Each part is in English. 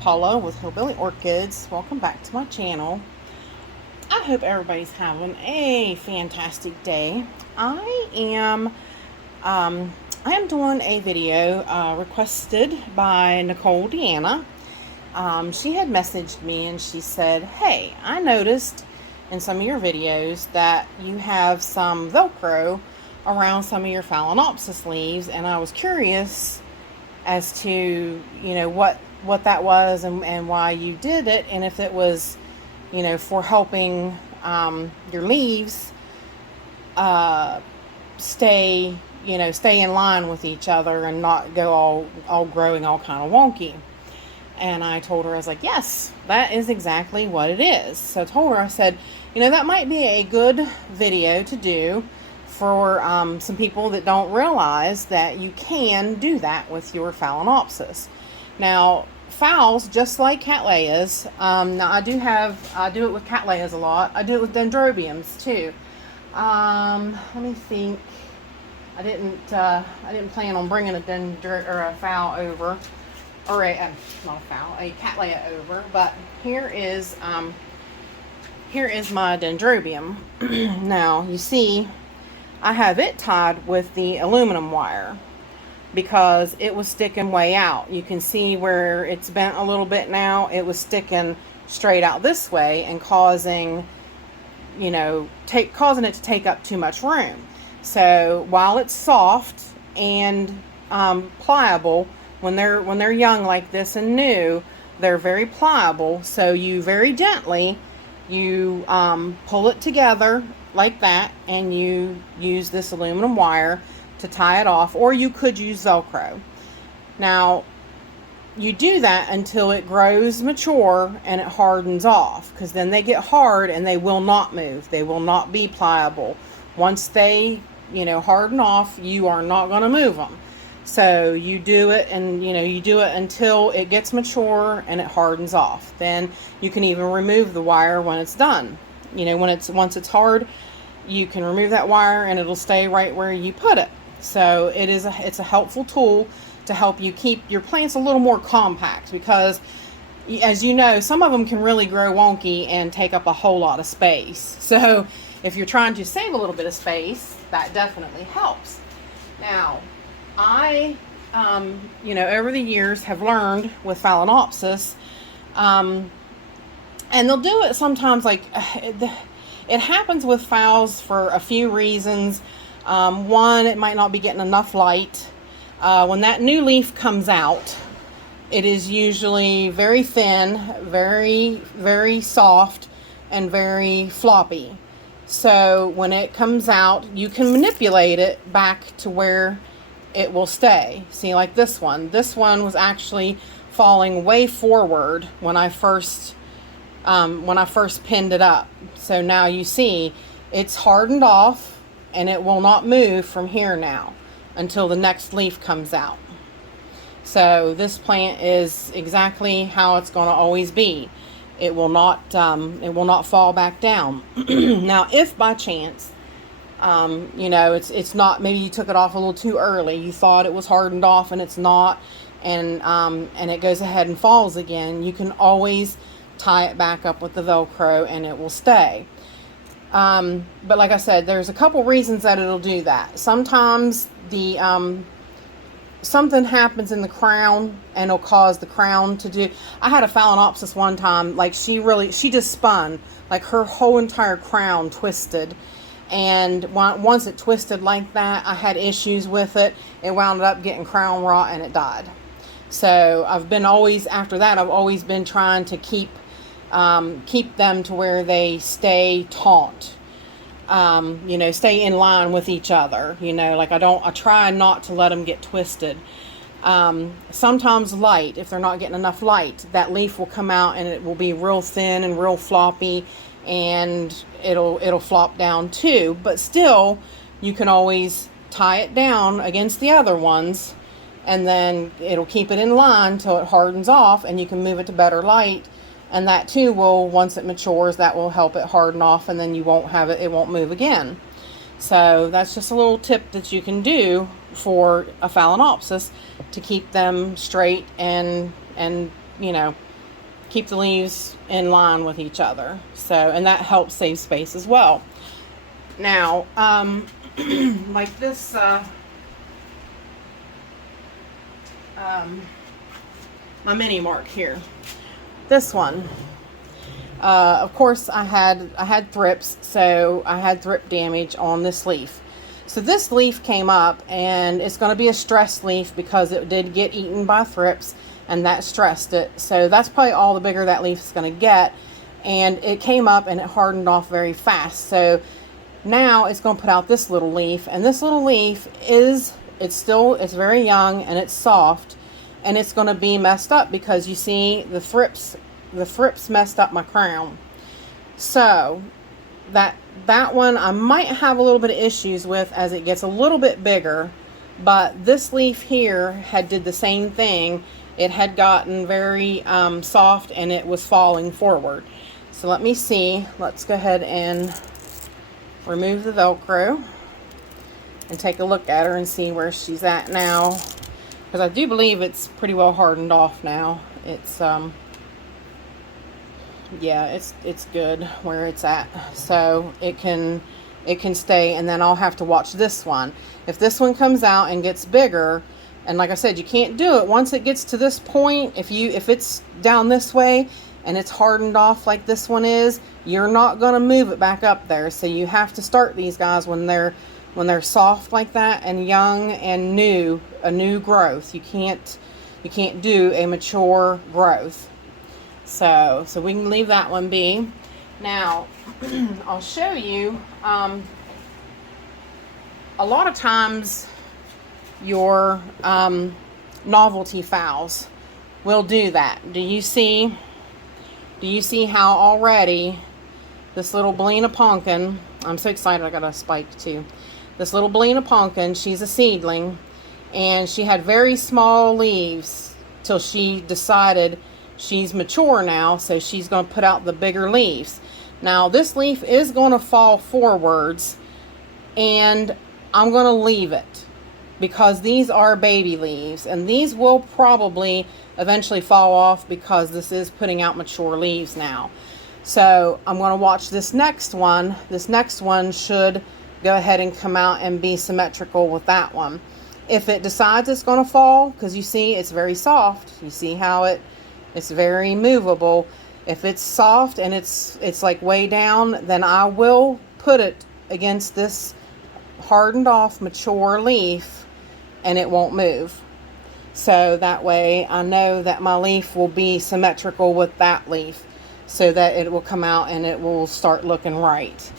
Paula with Hillbilly Orchids. Welcome back to my channel. I hope everybody's having a fantastic day. I am doing a video requested by Nicole Deanna. She had messaged me and she said, "Hey, I noticed in some of your videos that you have some Velcro around some of your Phalaenopsis leaves, and I was curious as to, what that was and why you did it, and if it was, for helping your leaves stay in line with each other and not go all growing all kind of wonky." And I told her, I was like, yes, that is exactly what it is. So I told her, I said, that might be a good video to do for some people that don't realize that you can do that with your Phalaenopsis. Now, phals, just like Cattleyas, now I do it with Cattleyas a lot. I do it with Dendrobiums too. Let me think. I didn't plan on bringing a phal over, or not a phal, a Cattleya over. But here is my Dendrobium. Now you see, I have it tied with the aluminum wire because it was sticking way out. You can see where it's bent a little bit now. It was sticking straight out this way and causing it to take up too much room. So while it's soft and pliable, when they're young like this and new, they're very pliable. So you very gently pull it together like that, and you use this aluminum wire to tie it off, or you could use Velcro. Now you do that until it grows mature and it hardens off, because then they get hard and they will not move. They will not be pliable. Once they harden off, you are not going to move them. So you do it, and you do it until it gets mature and it hardens off. Then you can even remove the wire when it's done. Once it's hard, you can remove that wire and it'll stay right where you put it. So it's a helpful tool to help you keep your plants a little more compact, because as you know, some of them can really grow wonky and take up a whole lot of space. So if you're trying to save a little bit of space, that definitely helps. Now, I over the years have learned with Phalaenopsis, and they'll do it sometimes, like it happens with phals for a few reasons. One, it might not be getting enough light. When that new leaf comes out, it is usually very thin, very, very soft, and very floppy. So when it comes out, you can manipulate it back to where it will stay. See, like this one. This one was actually falling way forward when I first pinned it up. So now you see it's hardened off and it will not move from here now until the next leaf comes out. So this plant is exactly how it's going to always be. It will not fall back down. Now, if by chance, it's not, maybe you took it off a little too early, you thought it was hardened off and it's not, and it goes ahead and falls again, you can always tie it back up with the Velcro and it will stay. But like I said, there's a couple reasons that it'll do that. Sometimes something happens in the crown and it'll cause the crown to do. I had a Phalaenopsis one time, like she just spun, like her whole entire crown twisted. And once it twisted like that, I had issues with it. It wound up getting crown rot and it died. So after that, I've always been trying to keep them to where they stay taut. Stay in line with each other. I try not to let them get twisted. Sometimes light, if they're not getting enough light, that leaf will come out and it will be real thin and real floppy, and it'll flop down too. But still, you can always tie it down against the other ones, and then it'll keep it in line till it hardens off, and you can move it to better light. And that too will, once it matures, that will help it harden off, and then you won't have it won't move again. So that's just a little tip that you can do for a Phalaenopsis to keep them straight and keep the leaves in line with each other. So, and that helps save space as well. Now, like this, my mini mark here. This one, of course, I had thrips, so I had thrip damage on this leaf. So this leaf came up, and it's going to be a stressed leaf because it did get eaten by thrips, and that stressed it. So that's probably all the bigger that leaf is going to get. And it came up and it hardened off very fast. So now it's going to put out this little leaf, and this little leaf it's very young and it's soft, and it's going to be messed up because you see the thrips messed up my crown. So that one I might have a little bit of issues with as it gets a little bit bigger, but this leaf here did the same thing. It had gotten very soft and it was falling forward. So let me see. Let's go ahead and remove the Velcro and take a look at her and see where she's at now, because I do believe it's pretty well hardened off now. It's yeah, it's good where it's at, so it can stay. And then I'll have to watch this one. If this one comes out and gets bigger, and like I said, you can't do it once it gets to this point. If it's down this way and it's hardened off like this one is, you're not going to move it back up there. So you have to start these guys when they're soft like that and young and a new growth. You can't do a mature growth. So we can leave that one be. Now, I'll show you, a lot of times your novelty phals will do that. Do you see how already this little Phalaenopsis pumpkin, I'm so excited I got a spike too. This little Phalaenopsis pumpkin, she's a seedling, and she had very small leaves till she decided she's mature now, so she's going to put out the bigger leaves. Now this leaf is going to fall forwards, and I'm going to leave it because these are baby leaves, and these will probably eventually fall off because this is putting out mature leaves now. So I'm going to watch this next one. This next one should go ahead and come out and be symmetrical with that one. If it decides it's going to fall, because you see it's very soft, you see how it's very movable. If it's soft and it's like way down, then I will put it against this hardened off mature leaf and it won't move. So that way I know that my leaf will be symmetrical with that leaf, so that it will come out and it will start looking right.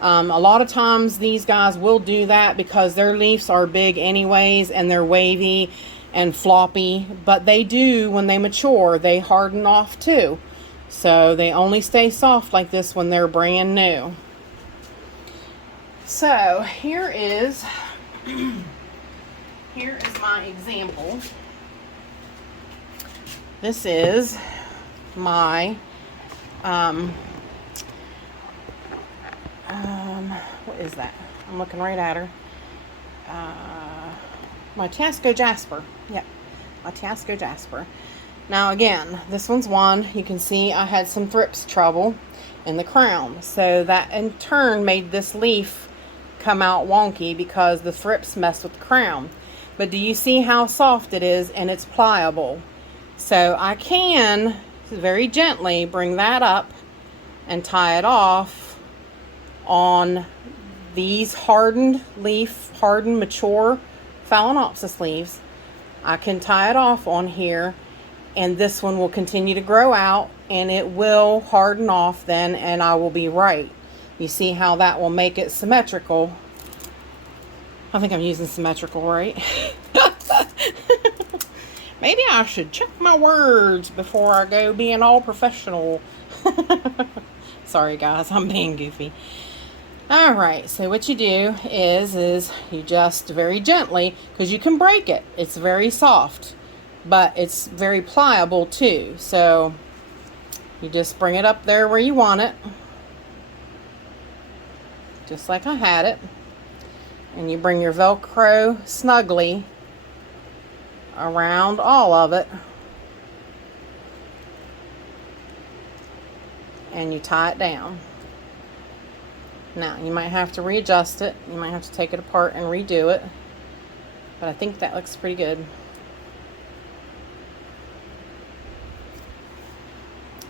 A lot of times these guys will do that because their leaves are big anyways and they're wavy and floppy, but they do, when they mature, they harden off too. So they only stay soft like this when they're brand new. So here is my example. This is my what is that? I'm looking right at her. My Tasco Jasper. Yep, my Tasco Jasper. Now again, this one's one. You can see I had some thrips trouble in the crown. So that in turn made this leaf come out wonky because the thrips mess with the crown. But do you see how soft it is and it's pliable? So I can very gently bring that up and tie it off on these hardened mature Phalaenopsis leaves. I can tie it off on here, and this one will continue to grow out and it will harden off then, and I will be right. You see how that will make it symmetrical. I think I'm using symmetrical right. Maybe I should check my words before I go being all professional. Sorry guys, I'm being goofy. Alright, so what you do is you just very gently, because you can break it. It's very soft, but it's very pliable too. So you just bring it up there where you want it, just like I had it. And you bring your Velcro snugly around all of it. and you tie it down. Now, you might have to readjust it. You might have to take it apart and redo it. But I think that looks pretty good.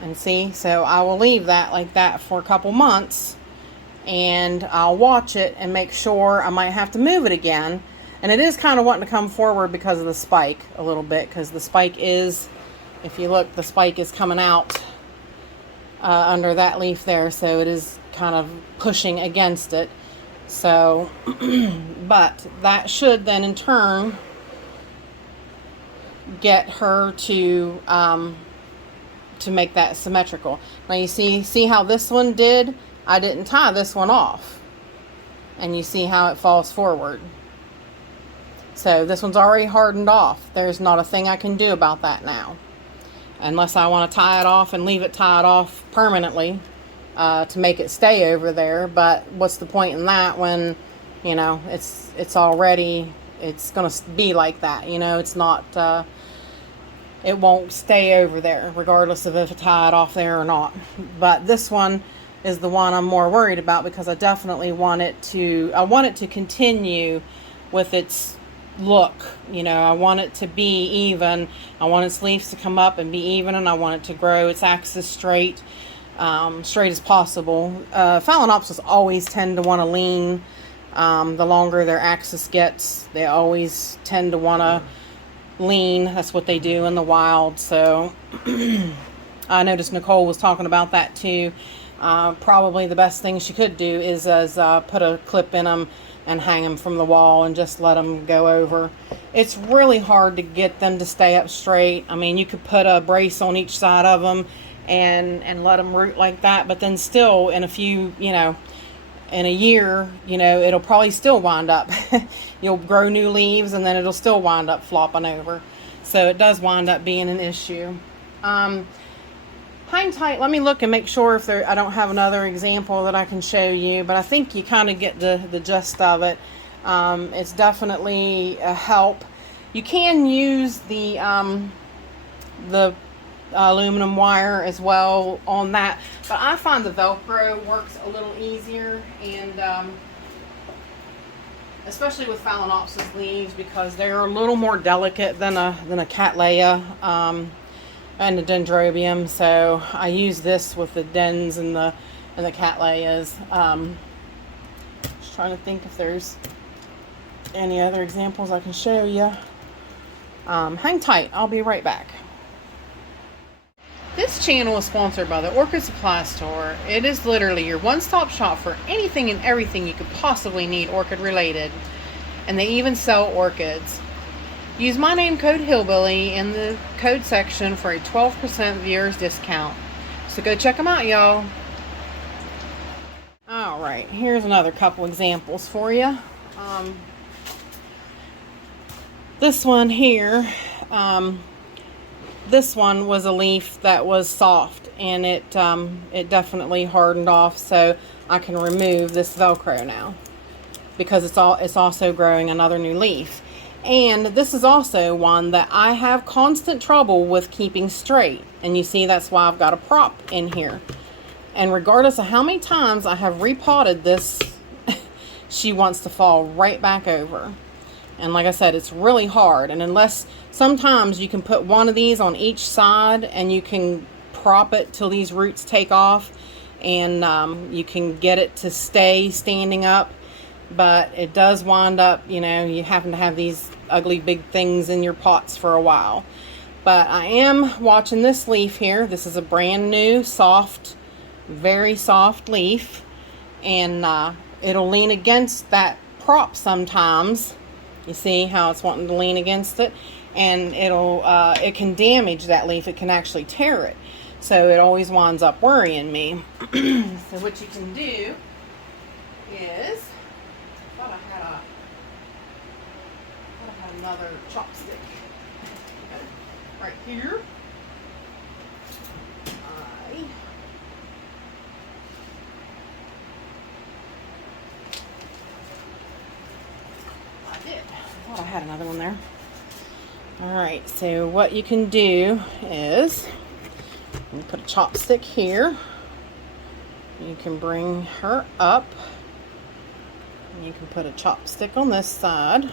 And see, so I will leave that like that for a couple months, and I'll watch it and make sure. I might have to move it again. And it is kind of wanting to come forward because of the spike a little bit, because the spike is, if you look, the spike is coming out under that leaf there, so it is kind of pushing against it. So but that should then in turn get her to make that symmetrical. Now you see how this one did? I didn't tie this one off, and you see how it falls forward. So this one's already hardened off. There's not a thing I can do about that now, unless I want to tie it off and leave it tied off permanently to make it stay over there. But what's the point in that when, you know, it's already, it's gonna be like that, you know. It's not it won't stay over there regardless of if I tie it off there or not. But this one is the one I'm more worried about, because I definitely want it to continue with its look. You know, I want it to be even. I want its leaves to come up and be even, and I want it to grow its axis straight as possible. Phalaenopsis always tend to want to lean. The longer their axis gets, they always tend to want to lean. That's what they do in the wild. So I noticed Nicole was talking about that too. Probably the best thing she could do is put a clip in them and hang them from the wall and just let them go over. It's really hard to get them to stay up straight. I mean, you could put a brace on each side of them and let them root like that, but then still in a few, you know, in a year, you know, it'll probably still wind up. You'll grow new leaves and then it'll still wind up flopping over. So it does wind up being an issue. Hang tight. Let me look and make sure if I don't have another example that I can show you, but I think you kind of get the gist of it. It's definitely a help. You can use the aluminum wire as well on that, but I find the Velcro works a little easier, and especially with Phalaenopsis leaves, because they're a little more delicate than a Cattleya and the Dendrobium. So I use this with the Dens and the Cattleyas. Just trying to think if there's any other examples I can show you. Hang tight, I'll be right back. This channel is sponsored by the Orchid Supply Store. It is literally your one-stop shop for anything and everything you could possibly need orchid related. And they even sell orchids. Use my name code Hillbilly in the code section for a 12% viewers discount. So go check them out, y'all. Alright, here's another couple examples for you. This one here, this one was a leaf that was soft, and it definitely hardened off, so I can remove this Velcro now because it's also growing another new leaf. And this is also one that I have constant trouble with keeping straight, and you see that's why I've got a prop in here. And regardless of how many times I have repotted this, she wants to fall right back over. And like I said, it's really hard. And unless sometimes you can put one of these on each side and you can prop it till these roots take off, and you can get it to stay standing up. But it does wind up, you know, you happen to have these ugly big things in your pots for a while. But I am watching this leaf here. This is a brand new, soft, very soft leaf. And it'll lean against that prop sometimes. You see how it's wanting to lean against it? And it can damage that leaf. It can actually tear it. So it always winds up worrying me. So what you can do is, I thought I had another chopstick right here. I had another one there. Alright, so what you can do is, you put a chopstick here, You can bring her up. You can put a chopstick on this side.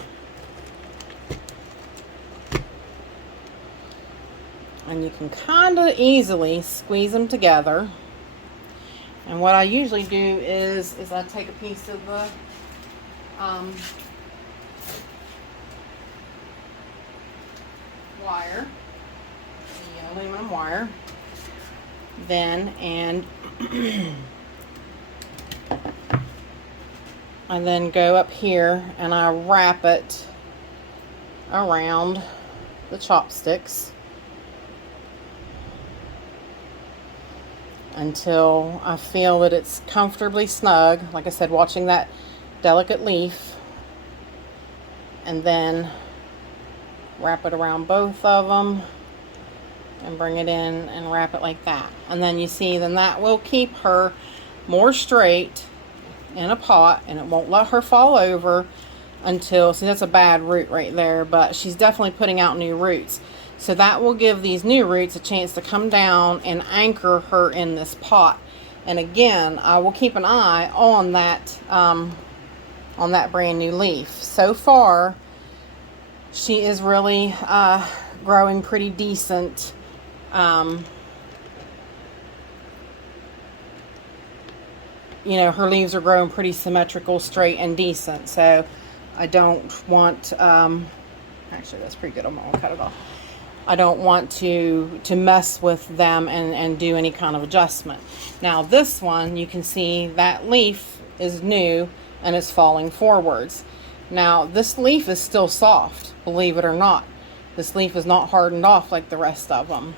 And you can kind of easily squeeze them together. And what I usually do is I take a piece of the wire, the aluminum wire, then and I then go up here and I wrap it around the chopsticks until I feel that it's comfortably snug. Like I said, watching that delicate leaf, and then wrap it around both of them and bring it in and wrap it like that. And then you see, then that will keep her more straight in a pot, and it won't let her fall over until, see, that's a bad root right there, but she's definitely putting out new roots. So that will give these new roots a chance to come down and anchor her in this pot. And again, I will keep an eye on that brand new leaf. So far, she is really growing pretty decent. You know, her leaves are growing pretty symmetrical, straight, and decent. So I don't want, actually that's pretty good, I'm gonna cut it off. I don't want to mess with them and do any kind of adjustment. Now this one, you can see that leaf is new and it's falling forwards. Now this leaf is still soft, believe it or not. This leaf is not hardened off like the rest of them.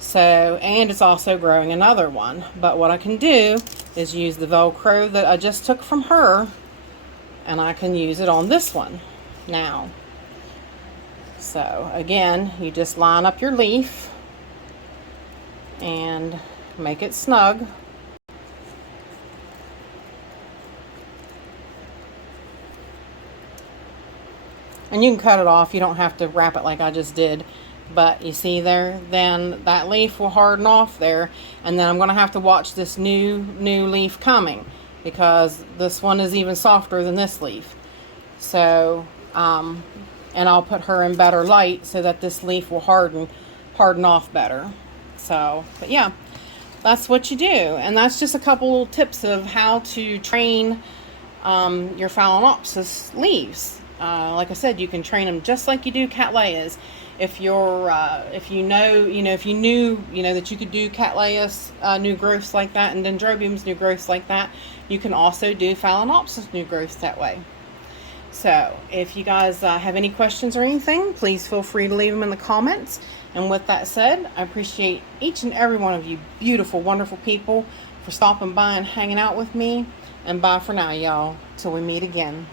So, and it's also growing another one. But what I can do is use the Velcro that I just took from her, and I can use it on this one now. So again, you just line up your leaf and make it snug. And you can cut it off. You don't have to wrap it like I just did. But you see there, then that leaf will harden off there. And then I'm going to have to watch this new leaf coming, because this one is even softer than this leaf. So, and I'll put her in better light so that this leaf will harden off better. So, but yeah, that's what you do. And that's just a couple tips of how to train your Phalaenopsis leaves. Like I said, you can train them just like you do Cattleyas. If you're, if you knew, that you could do Cattleyas new growths like that, and Dendrobiums new growths like that, you can also do Phalaenopsis new growths that way. So, if you guys have any questions or anything, please feel free to leave them in the comments. And with that said, I appreciate each and every one of you beautiful, wonderful people for stopping by and hanging out with me. And bye for now, y'all, till we meet again.